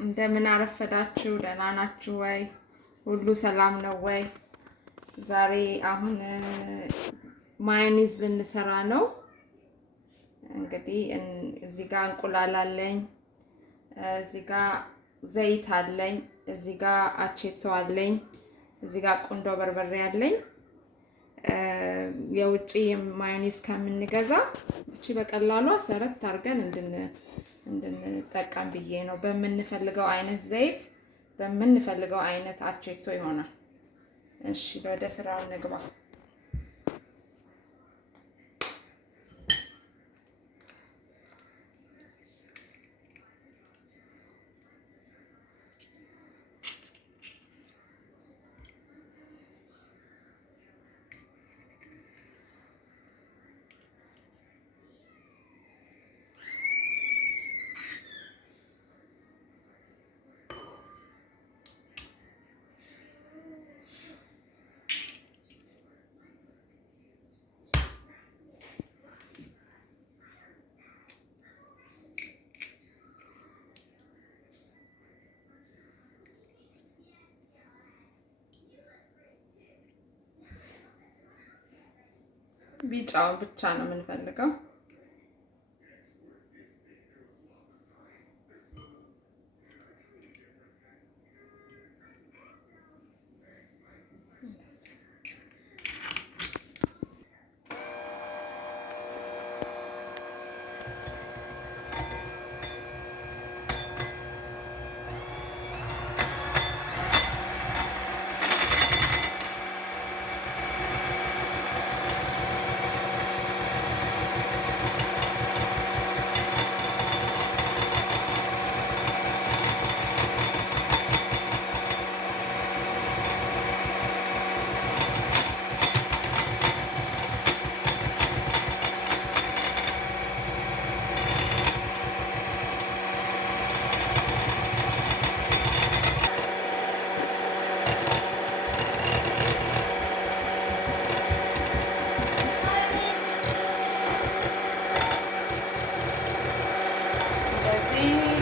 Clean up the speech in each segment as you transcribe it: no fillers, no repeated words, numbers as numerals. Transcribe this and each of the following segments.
እንደምን አረፈዳችሁ? ደህና ናችሁ ወይ? ሁሉ ሰላም ነው ወይ? ዛሬ አሁን ማዮኔዝ ልንሰራ ነው። እንግዲህ እዚህ ጋር እንቁላል አለኝ፣ እዚህ ጋር ዘይት አለኝ፣ እዚህ ጋር አቼቶ አለኝ፣ እዚህ ጋር ቁንዶ በርበሬ አለኝ። የውጪ ማዮኔዝ ከምንገዛ እቺ በቀላሉ ሰረት አድርገን እንድንጠቀም ብዬ ነው። በምንፈልገው አይነት ዘይት በምንፈልገው አይነት አቼቶ ይሆናል። እሺ ወደ ስራው እንግባ። ቢጫው ብቻ ነው የምንፈልገው።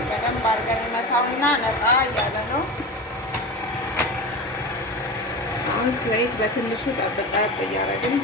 በደንብ አድርገን መታውና ነጣ እያለ ነው። አሁን ዘይት በትንሹ ጠብጠብ እያደረግን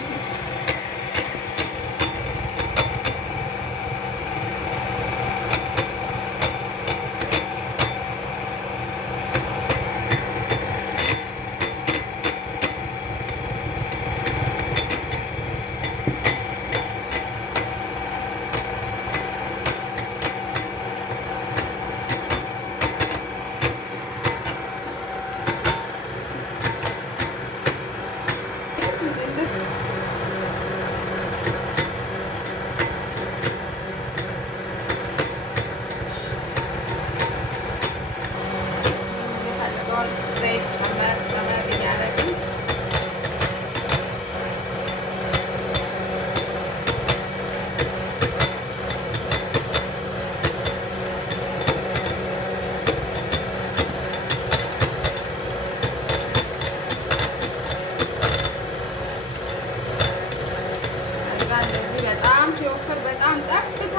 በጣም ሲወፍር በጣም ጠብታ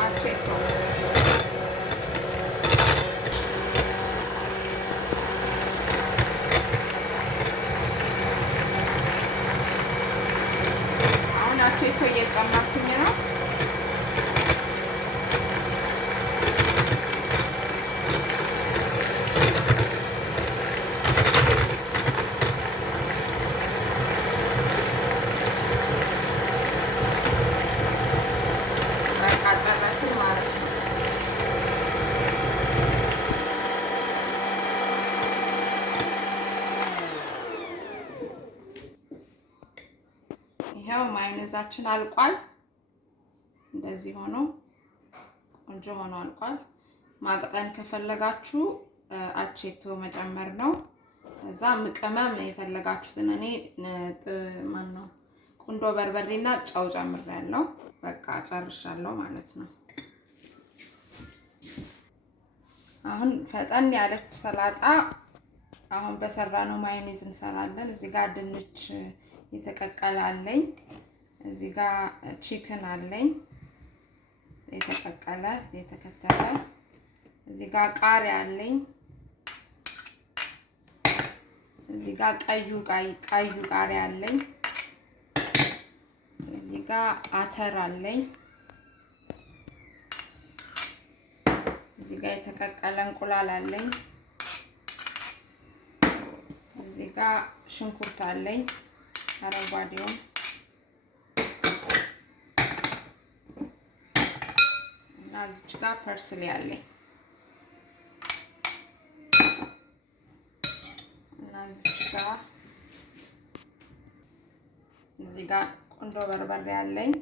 አቼቶ አሁን አቼቶ እየጨመርኩኝ ነው። ጨረስን ማለት ነው። ይሄው ማዮኔዛችን አልቋል። እንደዚህ ሆኖ ቆንጆ ሆኖ አልቋል። ማቅጠን ከፈለጋችሁ አቼቶ መጨመር ነው። ከዛ ቅመም የፈለጋችሁትን እኔ ማነው ቁንዶ በርበሬና ጨው ጨምሬያለሁ። በቃ ጨርሻለሁ ማለት ነው። አሁን ፈጠን ያለች ሰላጣ አሁን በሰራነው ማዮኔዝ እንሰራለን። እዚህ ጋር ድንች የተቀቀለ አለኝ፣ እዚህ ጋር ቺክን አለኝ የተቀቀለ የተከተፈ፣ እዚህ ጋር ቃሪያ አለኝ። እዚህ ጋር ቀዩ ቃሪያ አለኝ። እዚህ ጋር አተር አለኝ። እዚህ ጋር የተቀቀለ እንቁላል አለኝ። እዚህ ጋር ሽንኩርት አለኝ አረንጓዴው። እና እዚህ ጋር ፐርስሊ አለኝ። እና እዚህ ጋር ቆንጆ በርበሬ አለኝ።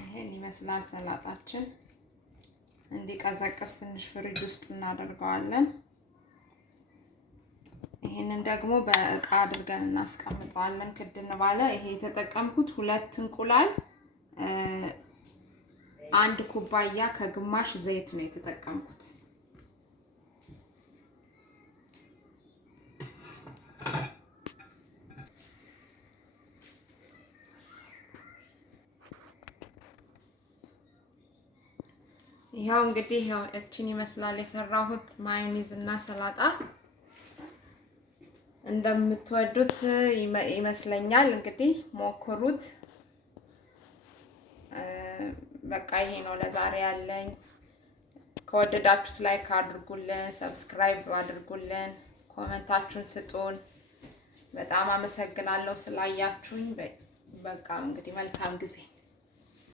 ይሄን ይመስላል ሰላጣችን። እንዲቀዘቅዝ ትንሽ ፍሪጅ ውስጥ እናደርገዋለን። ይሄንን ደግሞ በእቃ አድርገን እናስቀምጠዋለን ክድን ባለ። ይሄ የተጠቀምኩት 2 እንቁላል፣ 1 ኩባያ ከግማሽ ዘይት ነው የተጠቀምኩት። ይሄው እንግዲህ እቺን ይመስላል የሰራሁት ማዮኔዝ እና ሰላጣ። እንደምትወዱት ይመስለኛል። እንግዲህ ሞክሩት። በቃ ይሄ ነው ለዛሬ ያለኝ። ከወደዳችሁት ላይክ አድርጉልን፣ ሰብስክራይብ አድርጉልን፣ ኮሜንታችሁን ስጡን። በጣም አመሰግናለሁ ስላያችሁኝ። በቃ እንግዲህ መልካም ጊዜ